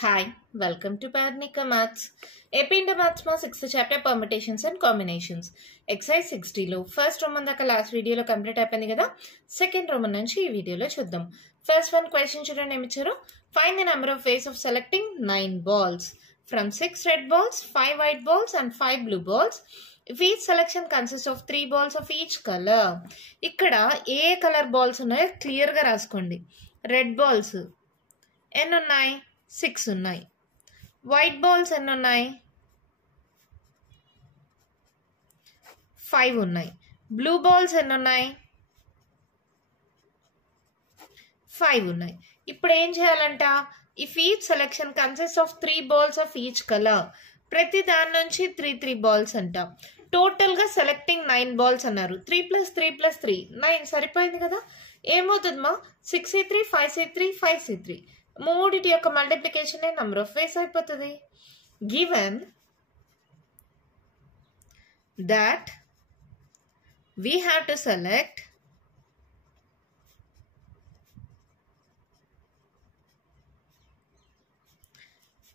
Hi, welcome to Parnika Maths. AP Inter Maths మా 6th chapter permutations and combinations. Exercise 60లో first roman దాకా last వీడియోలో complete అయిపోయింది కదా. సెకండ్ రోమన్ నుంచి ఈ వీడియోలో చూద్దాం. ఫస్ట్ వన్ క్వశ్చన్ చూడండి ఏమి ఇచ్చారు. Find the number of ways of selecting 9 balls from 6 red balls, 5 white balls and 5 blue balls. If each selection consists of 3 balls of each color. ఇక్కడ ఏ కలర్ బాల్స్ ఉన్నాయో clear గా రాసుకోండి. Red balls ఎన్ని ఉన్నాయి? 6 ఉన్నాయి. వైట్ బాల్స్ ఎన్ని ఉన్నాయి? 5 ఉన్నాయి. బ్లూ బాల్స్ ఎన్ని ఉన్నాయి? 5 ఉన్నాయి. ఇప్పుడు ఏం చేయాలంట? If each selection consist of 3 balls of each colour, ప్రతి దాని నుంచి 3 balls అంట. టోటల్ గా సెలెక్టింగ్ 9 balls అన్నారు. 3 + 3 + 3 9 సరిపోయింది కదా. ఏమవుతుంది మా? 6C3 5C3 5C3 మూడిటి యొక్క మల్టిప్లికేషన్ నెంబర్ ఆఫ్ వేస్ అయిపోతుంది. Given that we have to select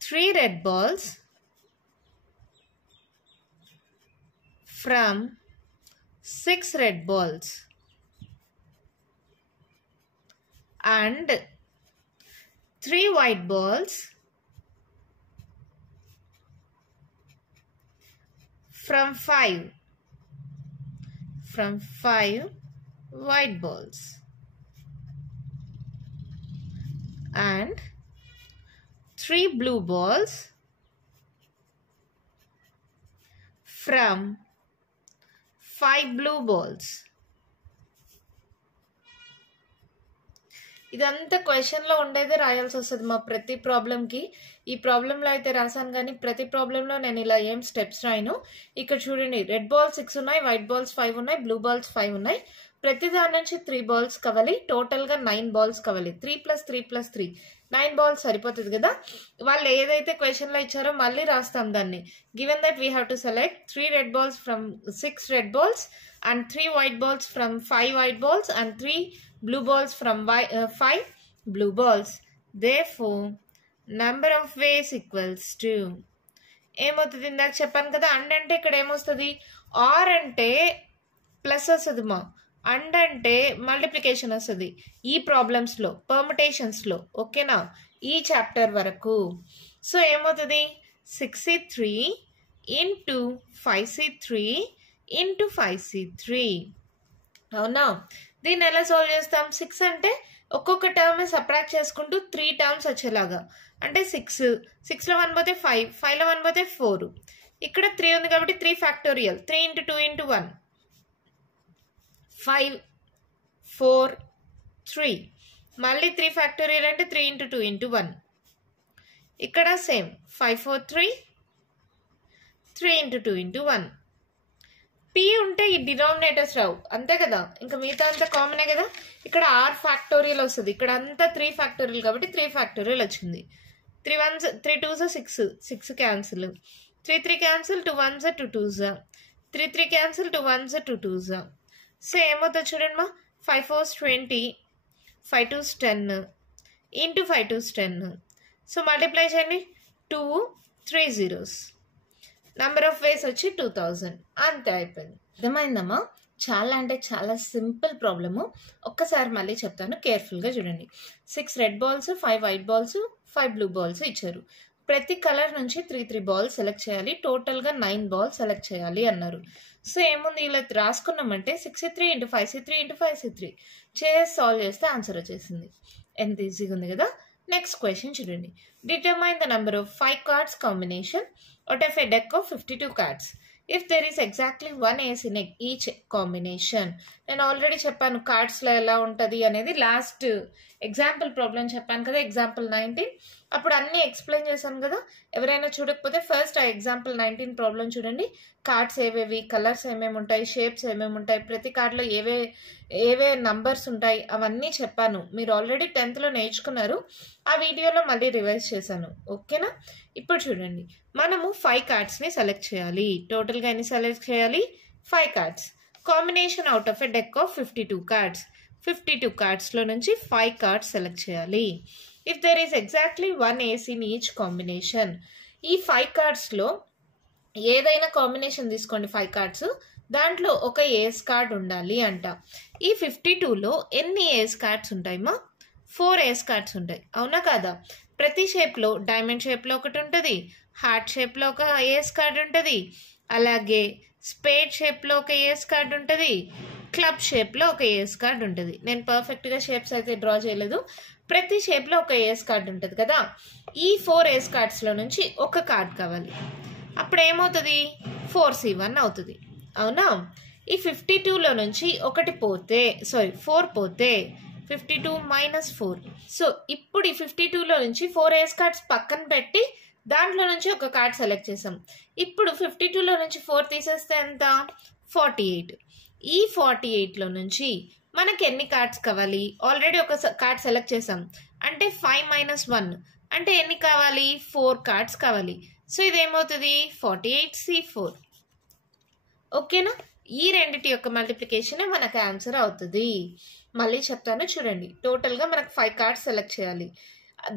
3 red balls from 6 red balls and 3 white balls from 5 white balls and 3 blue balls from 5 blue balls. ఇదంతా క్వశ్చన్లో ఉండేదే రాయాల్సి వస్తుంది మా ప్రతి ప్రాబ్లంకి. ఈ ప్రాబ్లంలో అయితే రాసాను కానీ ప్రతి ప్రాబ్లంలో నేను ఇలా ఏం స్టెప్స్ రాయను. ఇక్కడ చూడండి, రెడ్ బాల్స్ 6 ఉన్నాయి, వైట్ బాల్స్ 5 ఉన్నాయి, బ్లూ బాల్స్ 5 ఉన్నాయి. ప్రతి దాని నుంచి 3 balls కావాలి. టోటల్గా 9 balls కావాలి. 3 + 3 + 3 9 balls సరిపోతుంది కదా. వాళ్ళు ఏదైతే క్వశ్చన్లో ఇచ్చారో మళ్ళీ రాస్తాం దాన్ని. Given that we have to select 3 red balls from 6 red balls and 3 white balls from 5 white balls and 3 blue balls from 5 blue balls. Therefore, number of ways equals to ఏమవుతుంది? ఇందాక చెప్పాను కదా, అండ్ అంటే ఇక్కడ ఏమొస్తుంది? ఆర్ అంటే plus వస్తుంది మా, అండ్ అంటే మల్టిప్లికేషన్ వస్తుంది ఈ ప్రాబ్లమ్స్లో, పర్ముటేషన్స్లో. ఓకేనా? ఈ చాప్టర్ వరకు. సో ఏమవుతుంది? 6C3 into 5C3 into 5C3. అవునా? దీన్ని ఎలా సాల్వ్ చేస్తాం? 6 అంటే ఒక్కొక్క టర్మ్ సబ్ట్రాక్ట్ చేసుకుంటూ 3 terms వచ్చేలాగా. అంటే 6లో 1 పోతే 5, 5లో 1 పోతే 4. ఇక్కడ 3 ఉంది కాబట్టి 3 factorial, 3 × 2 × 1 5 4 3. మళ్ళీ 3 factorial అంటే 3 × 2 × 1. ఇక్కడ సేమ్ 5 4 3 3 × 2 × 1. పి ఉంటే ఈ డినామినేటర్స్ రావు, అంతే కదా. ఇంకా మిగతా అంతా కామనే కదా. ఇక్కడ ఆర్ ఫ్యాక్టోరియల్ వస్తుంది. ఇక్కడ అంతా 3 factorial కాబట్టి 3 factorial వచ్చింది. 3 2s 6, 6 cancel, 3 3 cancel, 2 1s 2 2s, 3 3 cancel, 2 1s 2 2s. So ఏమవుతుంది చూడండి మా, 5 4s 20, 5 2s 10 into 5 2s 10. So multiply చేయండి, 2 3 zeros. నంబర్ ఆఫ్ వేస్ వచ్చి 2000. అంతే అయిపోయింది. అర్థమైందమ్మా? చాలా అంటే చాలా సింపుల్ ప్రాబ్లము. ఒక్కసారి మళ్ళీ చెప్తాను, కేర్ఫుల్గా చూడండి. 6 red balls, 5 white balls, 5 blue balls ఇచ్చారు. ప్రతి కలర్ నుంచి 3 balls సెలెక్ట్ చేయాలి. టోటల్గా 9 balls సెలెక్ట్ చేయాలి అన్నారు. సో ఏముంది, ఇలా రాసుకున్నామంటే 6C3 × 5C3 × 5C3 చేసి సాల్వ్ చేస్తే ఆన్సర్ వచ్చేసింది. ఎంత ఈజీగా ఉంది కదా. నెక్స్ట్ క్వశ్చన్ చూడండి. Determine the number of 5 cards combination out of a deck of 52 cards if there is exactly 1 ace in each combination. నేను ఆల్రెడీ చెప్పాను కార్డ్స్లో ఎలా ఉంటుంది అనేది. లాస్ట్ ఎగ్జాంపుల్ ప్రాబ్లం చెప్పాను కదా, ఎగ్జాంపుల్ 19. అప్పుడు అన్నీ ఎక్స్ప్లెయిన్ చేశాను కదా. ఎవరైనా చూడకపోతే ఫస్ట్ ఆ ఎగ్జాంపుల్ 19 ప్రాబ్లం చూడండి. కార్డ్స్ ఏవేవి, కలర్స్ ఏమేమి ఉంటాయి, షేప్స్ ఏమేమి ఉంటాయి, ప్రతి కార్డులో ఏవే నంబర్స్ ఉంటాయి అవన్నీ చెప్పాను. మీరు ఆల్రెడీ 10thలో నేర్చుకున్నారు. ఆ వీడియోలో మళ్ళీ రివైజ్ చేశాను. ఓకేనా? ఇప్పుడు చూడండి, మనము 5 cardsని సెలెక్ట్ చేయాలి. టోటల్గా ఎన్ని సెలెక్ట్ చేయాలి? 5 cards. Combination out of a deck of 52 cards. 52 cardsలో నుంచి 5 cards సెలెక్ట్ చేయాలి. if there is exactly one ace in each combination. ఈ 5 కార్డ్స్లో ఏదైనా కాంబినేషన్ తీసుకోండి, 5 కార్డ్స్, దాంట్లో ఒక ఏస్ కార్డ్ ఉండాలి అంట. ఈ 52లో ఎన్ని ఏస్ కార్డ్స్ ఉంటాయమ్మా? 4 ఏస్ కార్డ్స్ ఉంటాయి, అవునా కాదా? ప్రతి షేప్లో డైమండ్ షేప్లో ఒకటి ఉంటుంది, హార్ట్ షేప్లో ఒక ఏస్ కార్డ్ ఉంటుంది, అలాగే స్పేడ్ షేప్లో ఒక ఏస్ కార్డ్ ఉంటుంది, క్లబ్ షేప్లో ఒక ఏస్ కార్డ్ ఉంటుంది. నేను పర్ఫెక్ట్గా షేప్స్ అయితే డ్రా చేయలేదు. ప్రతి షేప్లో ఒక ఏస్ కార్డ్ ఉంటుంది కదా. ఈ 4 ఏస్ కార్డ్స్లో నుంచి ఒక కార్డ్ కావాలి. అప్పుడు ఏమవుతుంది? 4C1 అవుతుంది, అవునా? ఈ 52లో నుంచి 4 పోతే 52 - 4. సో ఇప్పుడు ఈ 52లో నుంచి 4 ఏస్ కార్డ్స్ పక్కన పెట్టి దాంట్లో నుంచి ఒక కార్డ్ సెలెక్ట్ చేసాం. ఇప్పుడు 52లో నుంచి 4 తీసేస్తే ఎంత? 48. ఈ 48లో నుంచి మనకి ఎన్ని కార్డ్స్ కావాలి? ఆల్రెడీ ఒక కార్డ్ సెలెక్ట్ చేసాం అంటే 5 - 1 అంటే ఎన్ని కావాలి? 4 కార్డ్స్ కావాలి. సో ఇదేమవుతుంది? 48C4. ఓకేనా? ఈ రెండిటి యొక్క మల్టిప్లికేషన్ మనకు ఆన్సర్ అవుతుంది. మళ్ళీ చెప్తాను చూడండి. టోటల్గా మనకు 5 కార్డ్స్ సెలెక్ట్ చేయాలి.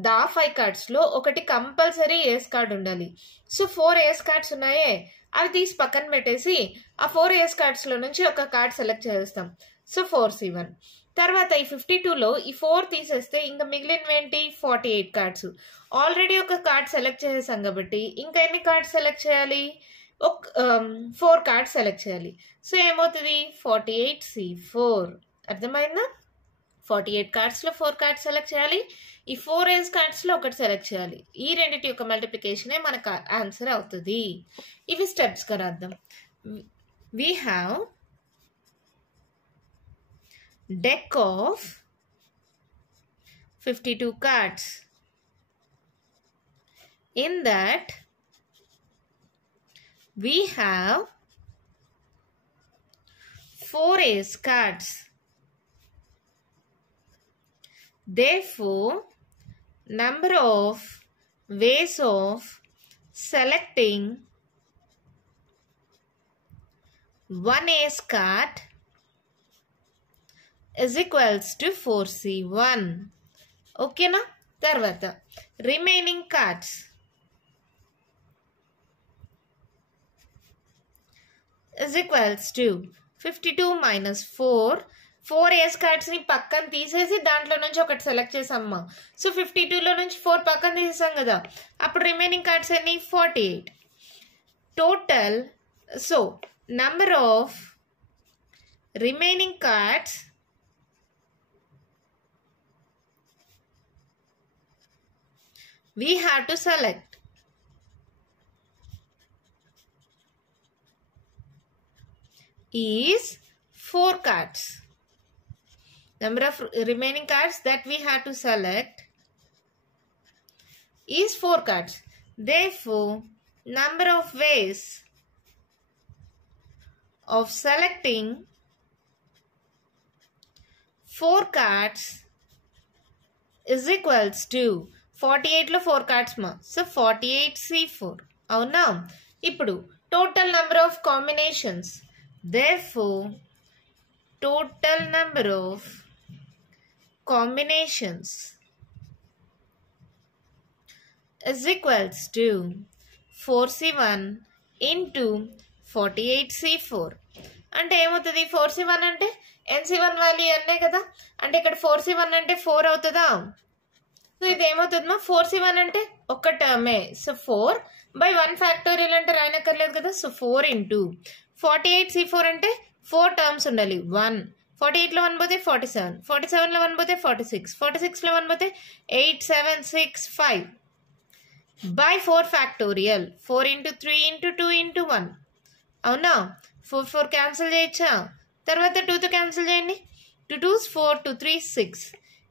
5 కార్డ్స్లో ఒకటి కంపల్సరీ ఏస్ కార్డ్ ఉండాలి. సో 4 ఏస్ కార్డ్స్ ఉన్నాయే, అవి తీసి పక్కన పెట్టేసి ఆ 4 ఏస్ కార్డ్స్లో నుంచి ఒక కార్డ్ సెలెక్ట్ చేస్తాం. So 4C1. తర్వాత ఈ 52లో ఈ 4 తీసేస్తే ఇంకా మిగిలినవేంటి? 48 కార్డ్స్. ఆల్రెడీ ఒక కార్డ్ సెలెక్ట్ చేసేసాం కాబట్టి ఇంకా ఎన్ని కార్డ్స్ సెలెక్ట్ చేయాలి? 4 కార్డ్స్ సెలెక్ట్ చేయాలి. సో ఏమవుతుంది? 48C4. అర్థమైందా? 48 కార్డ్స్లో 4 కార్డ్స్ సెలెక్ట్ చేయాలి. ఈ 4 ఏస్ కార్డ్స్లో ఒకటి సెలెక్ట్ చేయాలి. ఈ రెండింటి యొక్క మల్టిప్లికేషనే మనకు ఆన్సర్ అవుతుంది. ఇవి స్టెప్స్గా రాద్దాం. We have deck of 52 cards. In that we have 4 ace cards. Therefore, number of ways of selecting one ace card is equals to 4C1. ఓకేనా? తర్వాత remaining cards is equals to 52 - 4 ఏస్ కార్డ్స్ని పక్కన తీసేసి దాంట్లో నుంచి ఒకటి సెలెక్ట్ చేసామ్మా. సో 52లో నుంచి 4 పక్కన తీసేసాం కదా, అప్పుడు రిమైనింగ్ కార్డ్స్ ఎన్ని? 48. Total so number of remaining cards we have to select is 4 cards. Number of remaining cards that we have to select is 4 cards. Therefore, number of ways of selecting 4 cards is equals to 48లో 4 cards మా. So 48C4. అవునా? ఇప్పుడు total number of combinations. Therefore, total number of combinations is equals to 4C1 into 48C4. అంటే ఏమవుతుంది? 4C1 అంటే NC1 value అన్నే కదా, అంటే ఇక్కడ 4C1 అంటే 4 అవుతుందా? సో ఇది ఏమవుతుందమ్మా? 4C1 అంటే ఒక్క టర్మే. సో 4/1 ఫ్యాక్టోరియల్ అంటే రాయనక్కర్లేదు కదా. సో 4 into 48C4 అంటే 4 టర్మ్స్ ఉండాలి. 1 48లో 1 పోతే 47, 47లో 1 పోతే 46, 46లో 1 పోతే 8 7 6 5/4 ఫ్యాక్టోరియల్. 4 into 3 into 2 into 1. అవునా? 4 క్యాన్సిల్ చేయొచ్చా? తర్వాత 2తో క్యాన్సిల్ చేయండి. 2 2s 4, 2 3 6.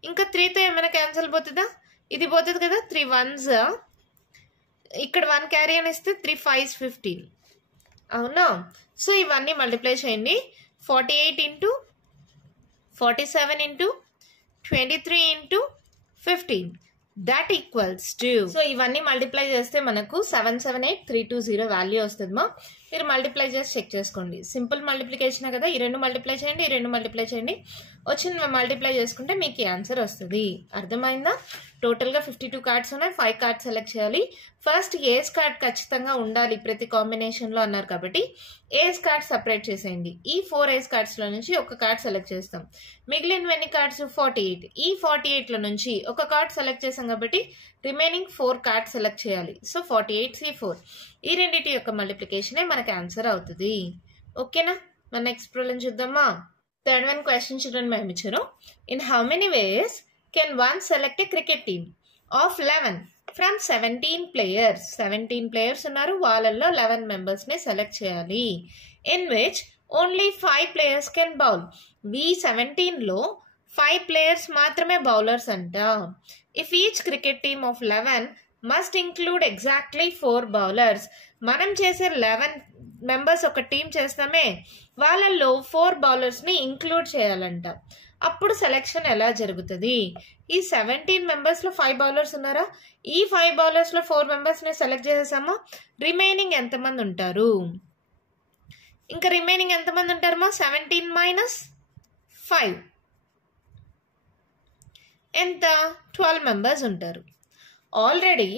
ఇంకా 3తో ఏమైనా క్యాన్సిల్ పోతుందా? ఇది పోతుంది కదా. 3 1s, ఇక్కడ 1 క్యారీ అని ఇస్తే 3 5s 15. అవునా? సో ఇవన్నీ మల్టిప్లై చేయండి. 48 into 47 into 23 into 15. That equals to, so ఇవన్నీ మల్టిప్లై చేస్తే మనకు 778320 వాల్యూ వస్తుందమ్మా. మీరు మల్టిప్లై చేసి చెక్ చేసుకోండి. సింపుల్ మల్టిప్లికేషన్ కదా. ఈ రెండు మల్టిప్లై చేయండి, ఈ రెండు మల్టిప్లై చేయండి, వచ్చిన మల్టిప్లై చేసుకుంటే మీకు ఈ ఆన్సర్ వస్తుంది. అర్థమైందా? టోటల్గా 52 కార్డ్స్ ఉన్నాయి. 5 కార్డ్స్ సెలెక్ట్ చేయాలి. ఫస్ట్ ఏస్ కార్డ్ ఖచ్చితంగా ఉండాలి ప్రతి కాంబినేషన్లో అన్నారు కాబట్టి ఏస్ కార్డ్ సపరేట్ చేసేయండి. ఈ 4 ఏస్ కార్డ్స్లో నుంచి ఒక కార్డ్ సెలెక్ట్ చేస్తాం. మిగిలినవన్నీ కార్డ్స్ 48. ఈ 48లో నుంచి ఒక కార్డ్ సెలెక్ట్ చేసాం కాబట్టి రిమైనింగ్ 4 కార్డ్స్ సెలెక్ట్ చేయాలి. సో 48C4 ఈ రెండింటి యొక్క మల్టిప్లికేషనే మనకి ఆన్సర్ అవుతుంది. ఓకేనా? మన నెక్స్ట్ ప్రాబ్లం చూద్దామా? థర్డ్ వన్ క్వశ్చన్ చూడండి మేము ఇచ్చారు. In how many ways can one select a cricket team of 11 from 17 players? 17 players ఉన్నారు, వాళ్ళల్లో 11 మెంబర్స్ని సెలెక్ట్ చేయాలి. In which only 5 players can bowl. ఈ 17లో 5 ప్లేయర్స్ మాత్రమే బౌలర్స్ అంట. If each cricket team of 11 must include exactly 4 bowlers. మనం చేసే 11 members ఒక టీం చేస్తామే, వాళ్ళల్లో 4 బౌలర్స్ని ఇంక్లూడ్ చేయాలంట. అప్పుడు సెలెక్షన్ ఎలా జరుగుతుంది? ఈ 17 మెంబర్స్లో 5 బౌలర్స్ ఉన్నారా? ఈ 5 బౌలర్స్లో 4 మెంబర్స్ని సెలెక్ట్ చేసేసామా? రిమైనింగ్ ఎంతమంది ఉంటారు? ఇంకా రిమైనింగ్ ఎంతమంది ఉంటారమ్మా? 17 మైనస్ 5 ఎంత? 12 మెంబర్స్ ఉంటారు. ఆల్రెడీ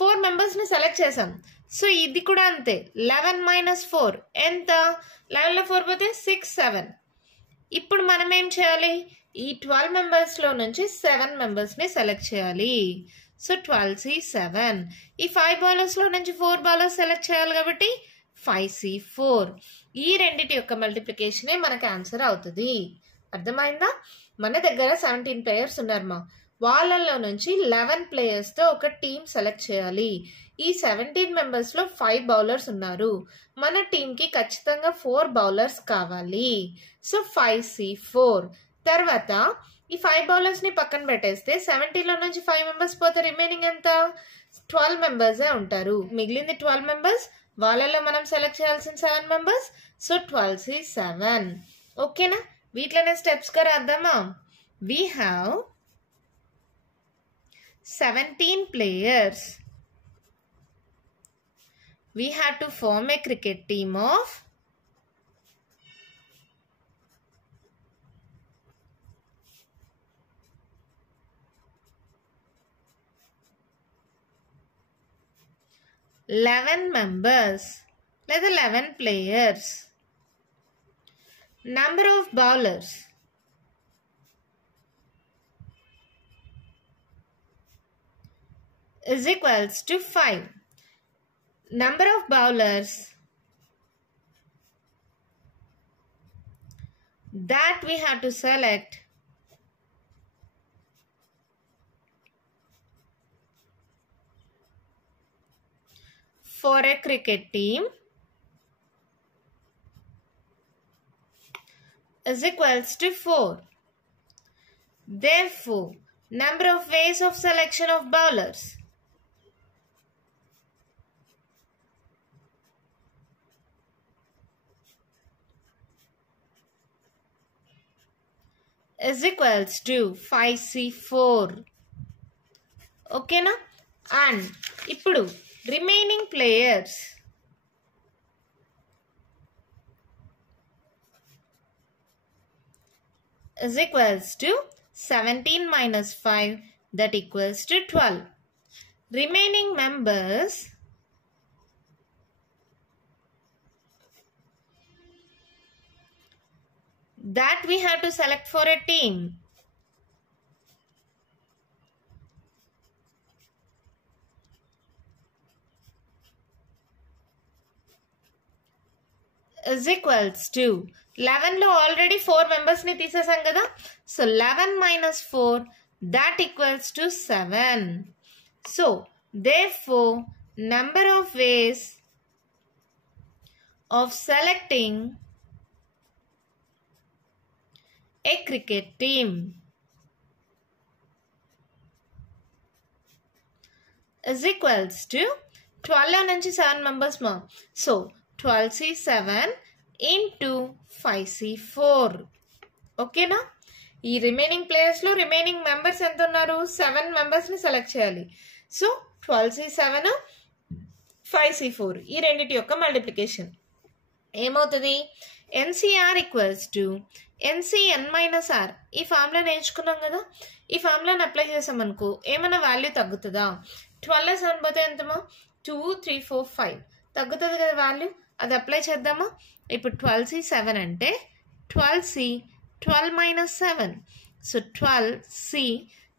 4 మెంబర్స్ని సెలెక్ట్ చేసాం. సో ఇది కూడా అంతే. 11 మైనస్ 4 ఎంత? 11లో 4 పోతే 6, 7. ఇప్పుడు మనం ఏం చేయాలి? ఈ 12 మెంబర్స్లో నుంచి 7 మెంబర్స్ని సెలెక్ట్ చేయాలి. So 12C7. ఈ 5 బౌలర్స్లో నుంచి 4 బౌలర్స్ సెలెక్ట్ చేయాలి కాబట్టి 5C4. ఈ రెండిటి యొక్క మల్టిప్లికేషనే మనకు ఆన్సర్ అవుతుంది. అర్థమైందా? మన దగ్గర 17 ప్లేయర్స్ ఉన్నారమ్మా, వాళ్ళల్లో నుంచి 11 ప్లేయర్స్తో ఒక టీం సెలెక్ట్ చేయాలి. ఈ 17 మెంబర్స్లో 5 బౌలర్స్ ఉన్నారు. మన టీంకి ఖచ్చితంగా 4 బౌలర్స్ కావాలి. So 5C4. తర్వాత ఈ 5 బౌలర్స్ని పక్కన పెట్టేస్తే 17లో నుంచి 5 మెంబర్స్ పోతే రిమైనింగ్ ఎంత? 12 మెంబర్సే ఉంటారు. మిగిలింది 12 మెంబర్స్, వాళ్ళల్లో మనం సెలెక్ట్ చేయాల్సిన 7 మెంబర్స్. So 12C7. ఓకేనా? వీటిలోనే స్టెప్స్గా రాద్దామా? We have 17 players. We had to form a cricket team of 11 members లేదా 11 players. Number of bowlers is equals to 5. Number of bowlers that we have to select for a cricket team is equals to 4. Therefore, number of ways of selection of bowlers is equals to 5C4. Okay na? And ఇప్పుడు remaining players is equals to 17 minus 5, that equals to 12. Remaining members that we have to select for a team is equals to 11 లో already 4 members ని తీసేసాం కదా. So 11 minus 4, that equals to 7. So therefore number of ways of selecting a cricket team is equals to 12 నుంచి 7 members మా. So 12C7 into 5C4. ఓకేనా? ఈ remaining ప్లేయర్స్లో remaining members ఎంత ఉన్నారు? 7 మెంబర్స్ని సెలెక్ట్ చేయాలి. సో 12C7 5C4 ఈ రెండిటి యొక్క మల్టిప్లికేషన్ ఏమవుతుంది? NCR equals to NCN minus R. ఈ ఫార్ములా నేర్చుకున్నాం కదా, ఈ ఫార్ములాని అప్లై చేసామనుకో ఏమైనా వాల్యూ తగ్గుతుందా? 12 7 పోతే ఎంతమా? 2 3 4 5 తగ్గుతుంది కదా వాల్యూ, అది అప్లై చేద్దామా? ఇప్పుడు 12c 7 అంటే 12c 12 మైనస్ 7. సో 12c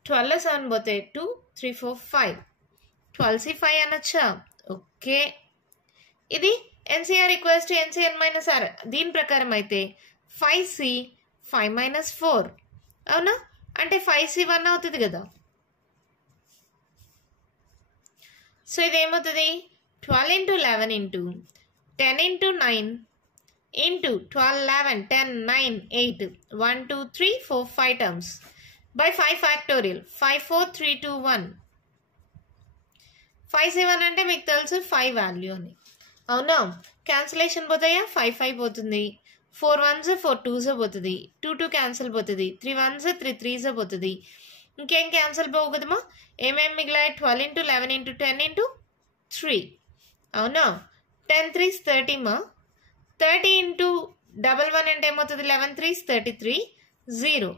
12 7 పోతే 2 3 4 5 12c 5 అనొచ్చా? ఓకే, ఇది NCR equals to NCN minus R. దీని ప్రకారం అయితే 5c 5 మైనస్ 4 అవునా, అంటే 5c 1 అవుతుంది కదా. సో ఇది ఏమవుతుంది? 12 into 11 into 10 into 9 into 12 11 10 9 8 1 2 3 4 5 terms by 5 factorial 5 4 3 2 1 5 7 అంటే మీకు తెలుసు 5 వాల్యూ అని అవునా. క్యాన్సిలేషన్ పోతాయా? 5 5 పోతుంది, 4 1s 4 2s పోతుంది, 2 2 క్యాన్సిల్ పోతుంది, 3 1s 3 3s పోతుంది. ఇంకేం క్యాన్సిల్ పోవు కదమ్మా. ఏమేమి మిగిలాయి? 12 into 11 into 10 into 3 అవునా. 10 3s 30 మా. 30 into 11 అంటే ఏమవుతుంది? 11 3s 33 0.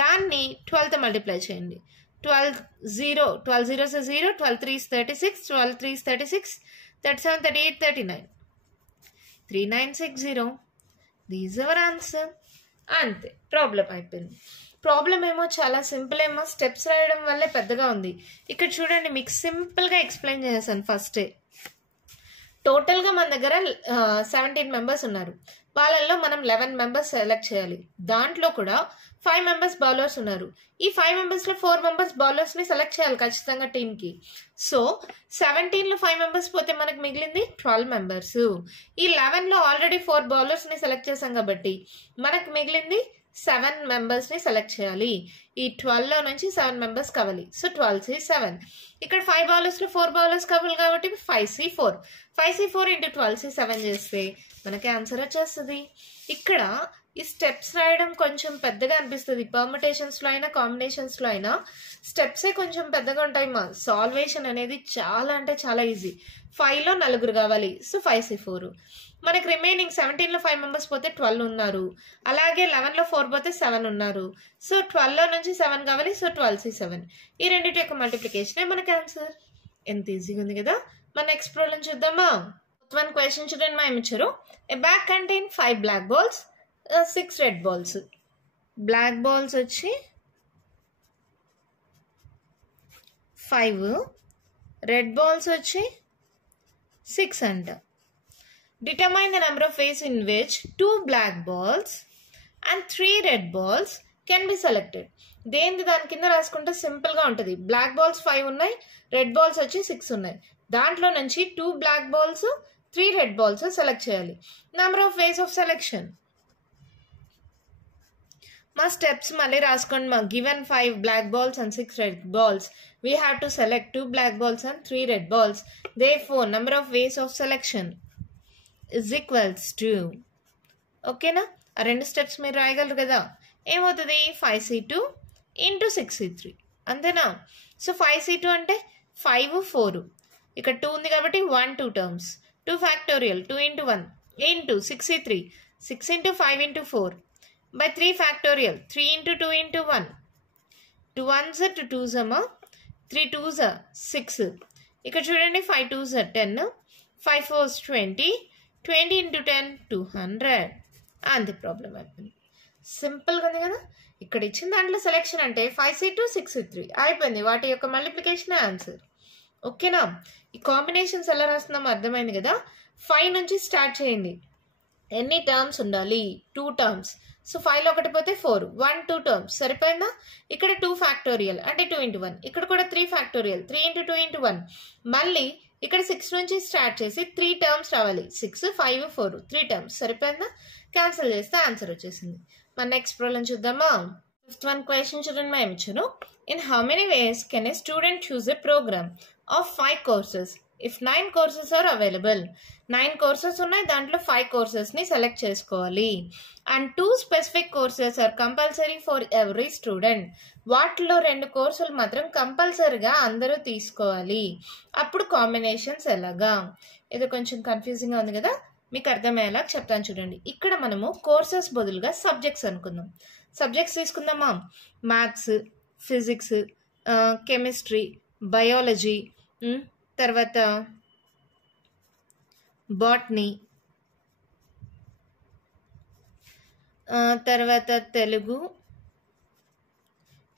దాన్ని 12తో మల్టిప్లై చేయండి. 12 0 12 0s 0, 12 3s 36, 12 3s 36, 37 38 39 3960. These our answer. అంతే, ప్రాబ్లం అయిపోయింది. ప్రాబ్లం ఏమో చాలా సింపుల్ ఏమో, స్టెప్స్ రాయడం వల్లే పెద్దగా ఉంది. ఇక్కడ చూడండి, మీకు సింపుల్గా ఎక్స్ప్లెయిన్ చేసేసాను ఫస్టే. టోటల్గా మన దగ్గర 17 మెంబర్స్ ఉన్నారు, వాళ్ళల్లో మనం 11 మెంబర్స్ సెలెక్ట్ చేయాలి. దాంట్లో కూడా 5 మెంబర్స్ బౌలర్స్ ఉన్నారు. ఈ 5 మెంబర్స్లో 4 మెంబర్స్ బౌలర్స్ని సెలెక్ట్ చేయాలి ఖచ్చితంగా టీంకి. సో 17లో 5 మెంబర్స్ పోతే మనకు మిగిలింది 12 మెంబర్స్. ఈ 11లో ఆల్రెడీ 4 బౌలర్స్ని సెలెక్ట్ చేసాం కాబట్టి మనకు మిగిలింది 7 మెంబర్స్ని సెలెక్ట్ చేయాలి. ఈ 12లో నుంచి 7 మెంబర్స్ కావాలి. So 12c 7. ఇక్కడ 5 బౌలర్స్లో 4 బౌలర్స్ కావాలి కాబట్టి 5c 4. 5c 4 into 12c 7 చేస్తే మనకి ఆన్సర్ వచ్చేస్తుంది. ఇక్కడ ఈ స్టెప్స్ రాయడం కొంచెం పెద్దగా అనిపిస్తుంది. పర్ముటేషన్స్లో అయినా కాంబినేషన్స్లో అయినా స్టెప్సే కొంచెం పెద్దగా ఉంటాయి. మా సాల్వేషన్ అనేది చాలా అంటే చాలా ఈజీ. 5లో 4 కావాలి, సో 5c 4. మనకి రిమైనింగ్ 17లో 5 మెంబర్స్ పోతే 12 ఉన్నారు, అలాగే 11లో 4 పోతే 7 ఉన్నారు. సో 12లో నుంచి 7 కావాలి, సో 12c 7. ఈ రెండింటి యొక్క మల్టిప్లికేషనే మనకి ఆన్సర్. ఎంత ఈజీగా ఉంది కదా. మన నెక్స్ట్ ప్రాబ్లం చూద్దామా. 1 క్వశ్చన్ చూడండి, మా ఇచ్చారు. A bag contain 5 black balls 6 red balls. Black balls వచ్చి 5, రెడ్ బాల్స్ వచ్చి 6 అంట. Determine the number of ways in which 2 black balls and 3 red balls can be selected. దేని దాని కింద రాసుకుంటే సింపుల్గా ఉంటుంది. బ్లాక్ బాల్స్ 5 ఉన్నాయి, రెడ్ బాల్స్ వచ్చి 6 ఉన్నాయి. దాంట్లో నుంచి 2 black balls 3 red balls select చేయాలి. Number of ways of selection. మా స్టెప్స్ మళ్ళీ రాసుకోండి. మా given 5 black balls and 6 red balls, we have to select 2 black balls and 3 red balls. Therefore, number of ways of selection is equals to, ఓకేనా. ఆ 2 steps మీరు రాయగలరు కదా. ఏమవుతుంది? 5c2 into 6c3 అంతేనా. సో 5c2 అంటే 5 4, ఇక్కడ 2 ఉంది కాబట్టి 1 2 terms, 2 factorial 2 into 1 into 6c3 6 into 5 into 4 by 3 factorial 3 into 2 into 1, 2 1s 2 2s అమ్మా, 3 2s 6. ఇక్కడ చూడండి 5 2s 10, 5 4s 20, 20 into 10 200. అంతే, ప్రాబ్లం అయిపోయింది. సింపుల్గా ఉంది కదా. ఇక్కడ ఇచ్చిన దాంట్లో సెలెక్షన్ అంటే 5c2 6c3 అయిపోయింది. వాటి యొక్క మల్టిప్లికేషన్ ఆన్సర్. ఓకేనా. ఈ కాంబినేషన్స్ ఎలా రాస్తున్నామో అర్థమైంది కదా. 5 నుంచి స్టార్ట్ చేయండి. ఎన్ని టర్మ్స్ ఉండాలి? 2 టర్మ్స్. సో 5లో 1 పోతే 4, 1 2 టర్మ్స్ సరిపోయిందా. ఇక్కడ 2 ఫ్యాక్టోరియల్ అంటే 2 into 1, ఇక్కడ కూడా 3 ఫ్యాక్టోరియల్ 3 into 2 into 1. మళ్ళీ ఇక్కడ 6 నుంచి స్టార్ట్ చేసి 3 టర్మ్స్ రావాలి. 6 5 4 3 టర్మ్స్ సరిపోయిందా. క్యాన్సిల్ చేస్తే ఆన్సర్ వచ్చేసింది. మన నెక్స్ట్ ప్రాబ్లం చూద్దామా. 1 క్వశ్చన్ చూడండి, మా ఇచ్చారు. In how many ways can a student choose a program of 5 courses if 9 courses are available? 9 courses ఉన్నాయి, దాంట్లో 5 courses ని సెలెక్ట్ చేసుకోవాలి. And 2 specific courses are compulsory for every student. వాటిలో 2 కోర్సులు మాత్రం కంపల్సరీగా అందరూ తీసుకోవాలి. అప్పుడు కాంబినేషన్స్ ఎలాగా? ఇది కొంచెం కన్ఫ్యూజింగ్గా ఉంది కదా. మీకు అర్థమయ్యేలా చెప్తాను చూడండి. ఇక్కడ మనము కోర్సెస్ బదులుగా సబ్జెక్ట్స్ అనుకుందాం. సబ్జెక్ట్స్ తీసుకుందామా? మ్యాథ్స్, ఫిజిక్స్, కెమిస్ట్రీ, బయాలజీ, తర్వాత బాటనీ, తర్వాత తెలుగు,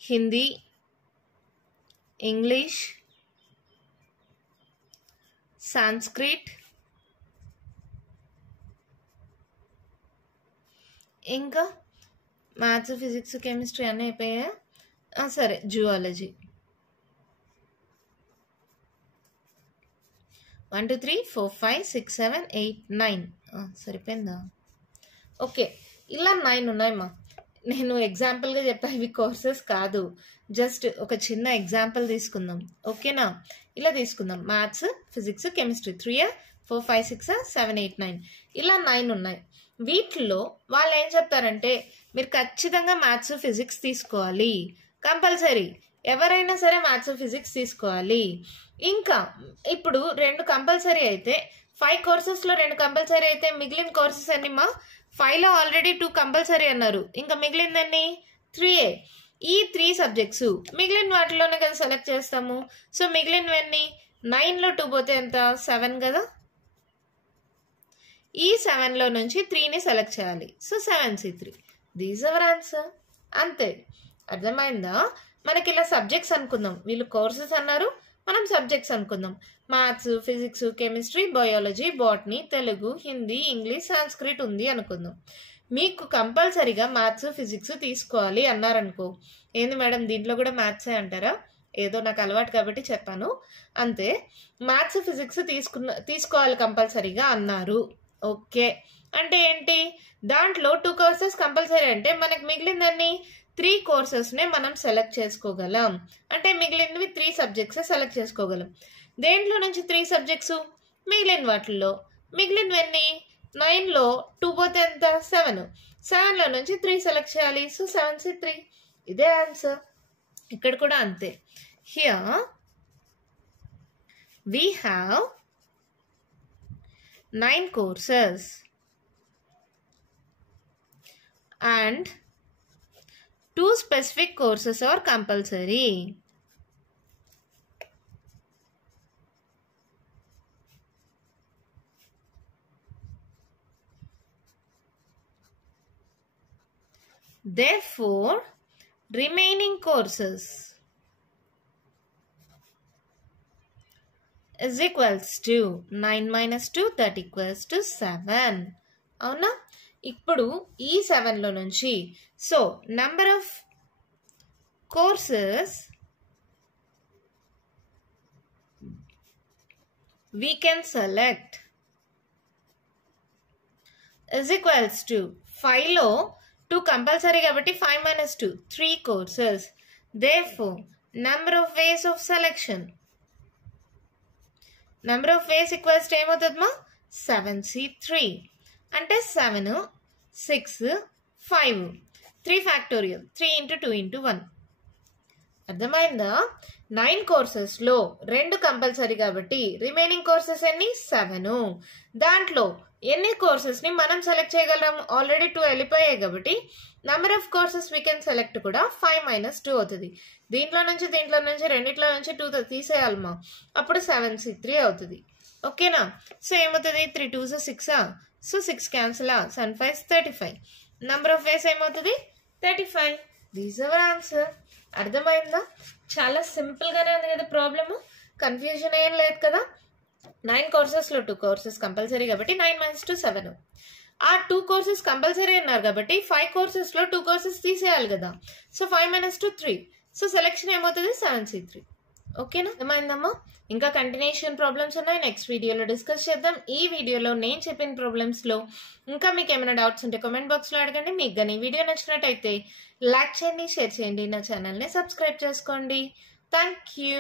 హిందీ, ఇంగ్లీష్, సంస్కృత్, ఇంకా మ్యాథ్స్, ఫిజిక్స్, కెమిస్ట్రీ అన్నీ అయిపోయాయా? సరే, జువాలజీ. 1 2 3 4 5 6 7 8 9 సరిపోయిందా? ఓకే, ఇలా 9 ఉన్నాయమ్మా. నేను ఎగ్జాంపుల్గా చెప్పా, ఇవి కోర్సెస్ కాదు, జస్ట్ ఒక చిన్న ఎగ్జాంపుల్ తీసుకుందాం. ఓకేనా? ఇలా తీసుకుందాం. మ్యాథ్స్, ఫిజిక్స్, కెమిస్ట్రీ 3 4 5 6 7 8 9 ఇలా 9 ఉన్నాయి. వీటిలో వాళ్ళు ఏం చెప్తారంటే మీరు ఖచ్చితంగా మ్యాథ్స్, ఫిజిక్స్ తీసుకోవాలి, కంపల్సరీ. ఎవరైనా సరే మ్యాథ్స్, ఫిజిక్స్ తీసుకోవాలి. ఇంకా ఇప్పుడు 2 కంపల్సరీ అయితే 5 కోర్సెస్లో 2 కంపల్సరీ అయితే మిగిలిన కోర్సెస్ అన్నీమా 5లో ఆల్రెడీ 2 కంపల్సరీ అన్నారు. ఇంకా మిగిలిందన్నీ 3A. ఈ 3 సబ్జెక్ట్స్ మిగిలిన వాటిలోనే కదా సెలెక్ట్ చేస్తాము. సో మిగిలినవన్నీ 9లో 2 పోతే ఎంత? 7 కదా. ఈ 7లో నుంచి 3ని సెలెక్ట్ చేయాలి. So 7C3. These our answer. అంతే, అర్థమైందా? మనకి ఇలా సబ్జెక్ట్స్ అనుకుందాం. వీళ్ళు కోర్సెస్ అన్నారు, మనం సబ్జెక్ట్స్ అనుకుందాం. Maths, physics, chemistry, biology, botany, Telugu, Hindi, English, Sanskrit ఉంది అనుకుందాం. మీకు కంపల్సరీగా మ్యాథ్స్, ఫిజిక్స్ తీసుకోవాలి అన్నారనుకో, ఏంది మేడం దీంట్లో కూడా మ్యాథ్సే అంటారా? ఏదో నాకు అలవాటు కాబట్టి చెప్పాను అంతే. మ్యాథ్స్, ఫిజిక్స్ తీసుకోవాలి కంపల్సరీగా అన్నారు. ఓకే, అంటే ఏంటి? దాంట్లో 2 కోర్సెస్ కంపల్సరీ అంటే మనకు మిగిలిందన్నీ 3 కోర్సెస్నే మనం సెలెక్ట్ చేసుకోగలం. అంటే మిగిలినవి 3 సబ్జెక్ట్స్ సెలెక్ట్ చేసుకోగలం. దేంట్లో నుంచి 3 సబ్జెక్ట్స్? మిగిలిన వాటిల్లో. మిగిలినవన్నీ 9లో 2 పోతే ఎంత? 7. 7లో నుంచి 3 సెలెక్ట్ చేయాలి. So 7C3. ఇదే ఆన్సర్. ఇక్కడ కూడా అంతే. Here we have 9 courses and 2 specific courses are compulsory. Therefore, remaining courses is equals to 9 minus 2, that equals to 7. అవునా? ఇప్పుడు ఈ 7లో నుంచి so number of courses we can select is equals to 5లో 2 compulsory కాబట్టి 5 minus 2 3 courses. Therefore, number of ways of selection, number of ways equals to ఏమవుతుందమ్మా? 7C3. అంటే 7 6 5 3 factorial 3 into 2 into 1. అర్థమైందా? 9 కోర్సెస్లో 2 compulsory కాబట్టి remaining courses ఎన్ని? 7. దాంట్లో ఎన్ని కోర్సెస్ని మనం select చేయగలం? Already 2 వెళ్ళిపోయాయి కాబట్టి number of courses we can select కూడా 5 minus 2 అవుతుంది. దీంట్లో నుంచి రెండిట్లో నుంచి 2 తీసేయాలమ్మా, అప్పుడు 7C3 అవుతుంది. ఓకేనా? సో ఏమవుతుంది? 3 2s 6. So 6 cancel. 7 5 35. Number of వేస్ ఏమవుతుంది? 35. These our answer. అర్థమైందా? చాలా సింపుల్గానే ఉంది కదా ప్రాబ్లమ్, కన్ఫ్యూజన్ ఏం లేదు కదా. 9 కోర్సెస్లో 2 కోర్సెస్ కంపల్సరీ కాబట్టి 9 minus 2 7. ఆ 2 కోర్సెస్ కంపల్సరీ అన్నారు కాబట్టి 5 కోర్సెస్లో 2 కోర్సెస్ తీసేయాలి కదా. So 5 minus 2 3. సో సెలెక్షన్ ఏమవుతుంది? 7C3. ఓకేనా? అర్థమైందమ్మా? ఇంకా కంటిన్యూషన్ ప్రాబ్లమ్స్ ఉన్నాయి, నెక్స్ట్ వీడియోలో డిస్కస్ చేద్దాం. ఈ వీడియోలో నేను చెప్పిన ప్రాబ్లమ్స్లో ఇంకా మీకు ఏమైనా డౌట్స్ ఉంటే కామెంట్ బాక్స్లో అడగండి. మీకు కానీ ఈ వీడియో నచ్చినట్టయితే లైక్ చేయండి, షేర్ చేయండి, నా ఛానల్ని సబ్స్క్రైబ్ చేసుకోండి. Thank you.